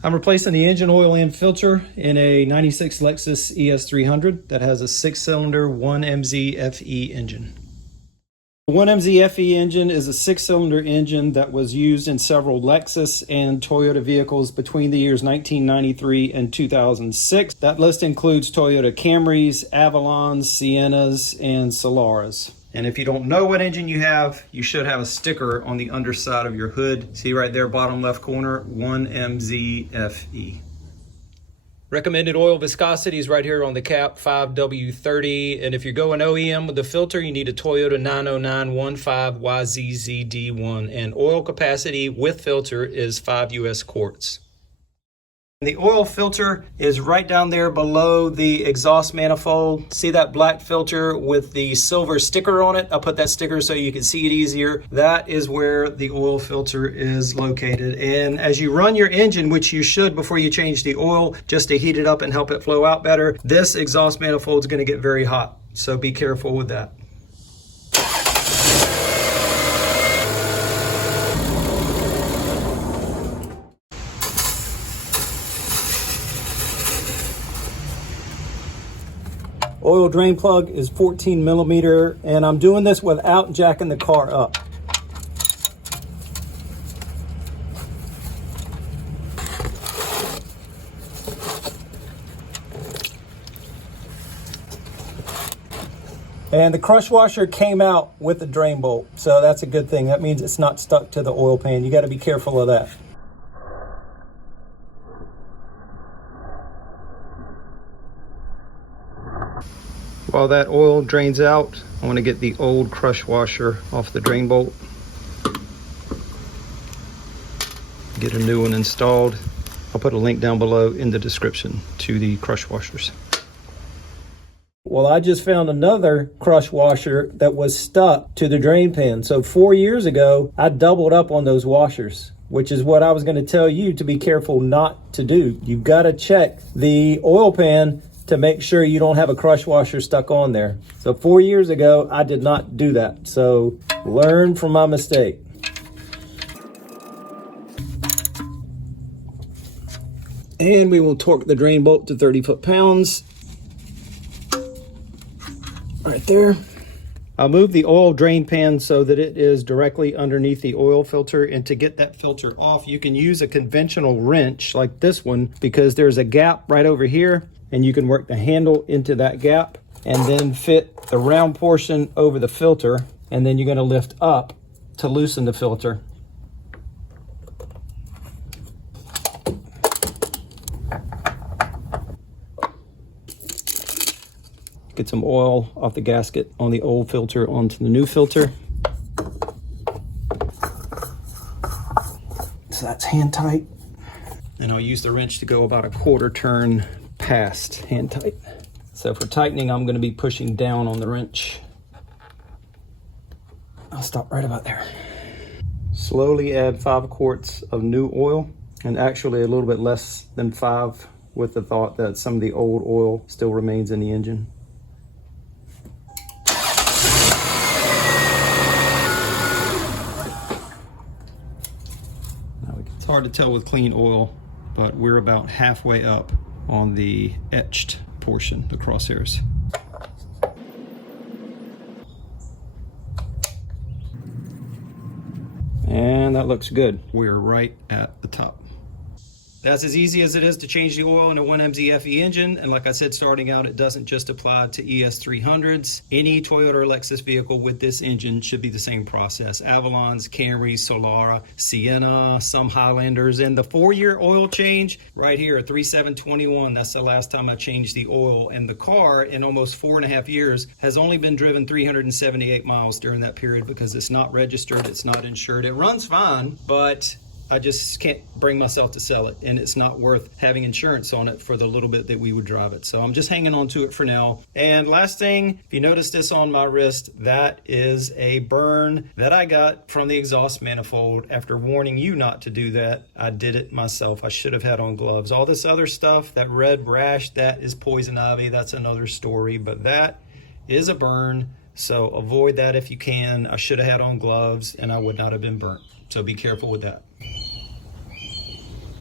I'm replacing the engine oil and filter in a 96 Lexus ES300 that has a 6-cylinder 1MZ FE engine. The 1MZ FE engine is a 6-cylinder engine that was used in several Lexus and Toyota vehicles between the years 1993 and 2006. That list includes Toyota Camrys, Avalons, Siennas, and Solaras. And if you don't know what engine you have, you should have a sticker on the underside of your hood. See right there, bottom left corner, 1MZ FE. Recommended oil viscosity is right here on the cap, 5W30. And if you're going OEM with the filter, you need a Toyota 90915YZZD1. And oil capacity with filter is 5 US quarts. The oil filter is right down there below the exhaust manifold. See that black filter with the silver sticker on it? I'll put that sticker so you can see it easier. That is where the oil filter is located. And as you run your engine, which you should before you change the oil, just to heat it up and help it flow out better, this exhaust manifold is going to get very hot. So be careful with that. Oil drain plug is 14 millimeter, and I'm doing this without jacking the car up. And the crush washer came out with the drain bolt, so that's a good thing. That means it's not stuck to the oil pan. You got to be careful of that. While that oil drains out, I want to get the old crush washer off the drain bolt. Get a new one installed. I'll put a link down below in the description to the crush washers. Well, I just found another crush washer that was stuck to the drain pan. So 4 years ago, I doubled up on those washers, which is what I was going to tell you to be careful not to do. You've got to check the oil pan to make sure you don't have a crush washer stuck on there. So 4 years ago, I did not do that. So learn from my mistake. And we will torque the drain bolt to 30 foot-pounds. Right there. I'll move the oil drain pan so that it is directly underneath the oil filter. And to get that filter off, you can use a conventional wrench like this one, because there's a gap right over here, and you can work the handle into that gap and then fit the round portion over the filter, and then you're going to lift up to loosen the filter. Get some oil off the gasket on the old filter onto the new filter. So that's hand tight. And I'll use the wrench to go about a quarter turn past hand tight. So for tightening, I'm going to be pushing down on the wrench. I'll stop right about there. Slowly add 5 quarts of new oil, and actually a little bit less than 5, with the thought that some of the old oil still remains in the engine. It's hard to tell with clean oil, but we're about halfway up on the etched portion, the crosshairs. And that looks good. We're right at the top. That's as easy as it is to change the oil in a 1MZ FE engine. And like I said, starting out, it doesn't just apply to ES300s. Any Toyota or Lexus vehicle with this engine should be the same process. Avalons, Camrys, Solara, Sienna, some Highlanders. And the 4-year oil change right here, 3721, that's the last time I changed the oil. And the car, in almost 4.5 years, has only been driven 378 miles during that period, because it's not registered, it's not insured. It runs fine, but I just can't bring myself to sell it, and it's not worth having insurance on it for the little bit that we would drive it. So I'm just hanging on to it for now. And last thing, if you notice this on my wrist, that is a burn that I got from the exhaust manifold. After warning you not to do that, I did it myself. I should have had on gloves. All this other stuff, that red rash, that is poison ivy. That's another story, but that is a burn. So avoid that if you can. I should have had on gloves, and I would not have been burnt. So be careful with that.